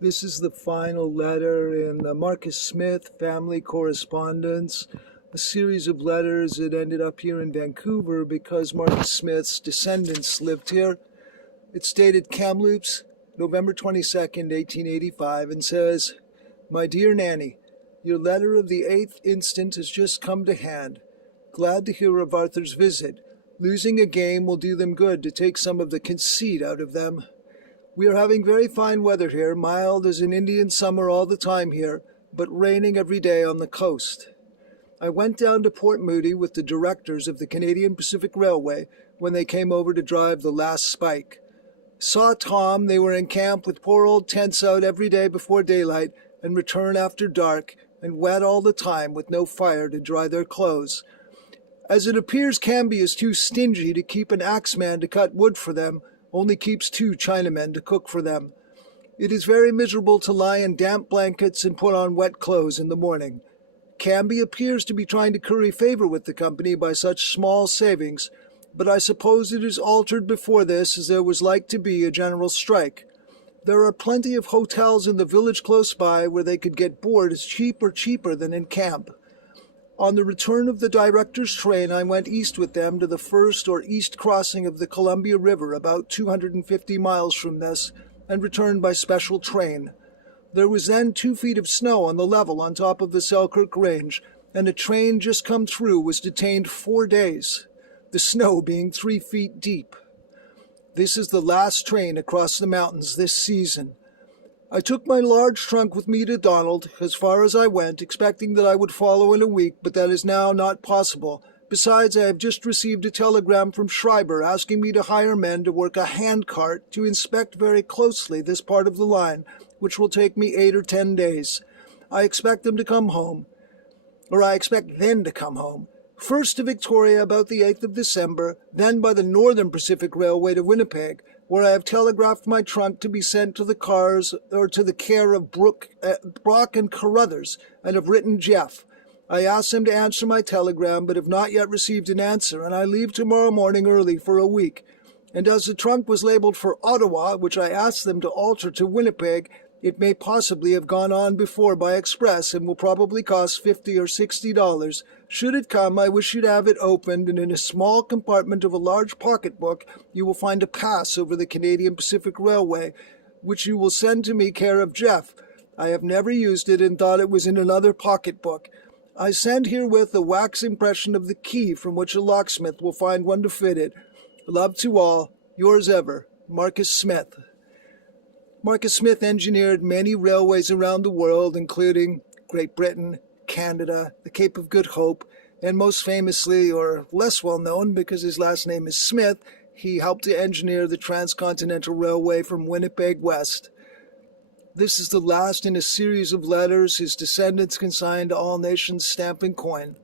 This is the final letter in the Marcus Smith family correspondence, a series of letters that ended up here in Vancouver because Marcus Smith's descendants lived here. It's dated Kamloops, November 22nd, 1885, and says, "My dear Nanny, your letter of the 8th instant has just come to hand. Glad to hear of Arthur's visit. Losing a game will do them good to take some of the conceit out of them. We are having very fine weather here, mild as an Indian summer all the time here, but raining every day on the coast. I went down to Port Moody with the directors of the Canadian Pacific Railway when they came over to drive the last spike. Saw Tom, they were in camp with poor old tents out every day before daylight and return after dark, and wet all the time with no fire to dry their clothes. As it appears Canby is too stingy to keep an axeman to cut wood for them, only keeps 2 Chinamen to cook for them. It is very miserable to lie in damp blankets and put on wet clothes in the morning. Canby appears to be trying to curry favor with the company by such small savings, but I suppose it is altered before this, as there was like to be a general strike. There are plenty of hotels in the village close by where they could get board as cheap or cheaper than in camp. On the return of the director's train, I went east with them to the first or east crossing of the Columbia River, about 250 miles from this, and returned by special train. There was then 2 feet of snow on the level on top of the Selkirk Range, and a train just come through was detained 4 days, the snow being 3 feet deep. This is the last train across the mountains this season. I took my large trunk with me to Donald, as far as I went, expecting that I would follow in a week, but that is now not possible. Besides, I have just received a telegram from Schreiber asking me to hire men to work a hand cart to inspect very closely this part of the line, which will take me 8 or 10 days. I expect them to come home, first to Victoria about the 8th of December, then by the Northern Pacific Railway to Winnipeg, where I have telegraphed my trunk to be sent to the cars or to the care of Brock and Carruthers, and have written Jeff. I asked them to answer my telegram, but have not yet received an answer, and I leave tomorrow morning early for a week. And as the trunk was labeled for Ottawa, which I asked them to alter to Winnipeg, it may possibly have gone on before by express and will probably cost $50 or $60. Should it come, I wish you to have it opened, and in a small compartment of a large pocketbook you will find a pass over the Canadian Pacific Railway, which you will send to me care of Jeff. I have never used it and thought it was in another pocketbook. I send herewith a wax impression of the key from which a locksmith will find one to fit it. Love to all. Yours ever, Marcus Smith." Marcus Smith engineered many railways around the world, including Great Britain, Canada, the Cape of Good Hope, and most famously, or less well known because his last name is Smith, he helped to engineer the Transcontinental Railway from Winnipeg west. This is the last in a series of letters his descendants consigned to all nations, stamp and coin.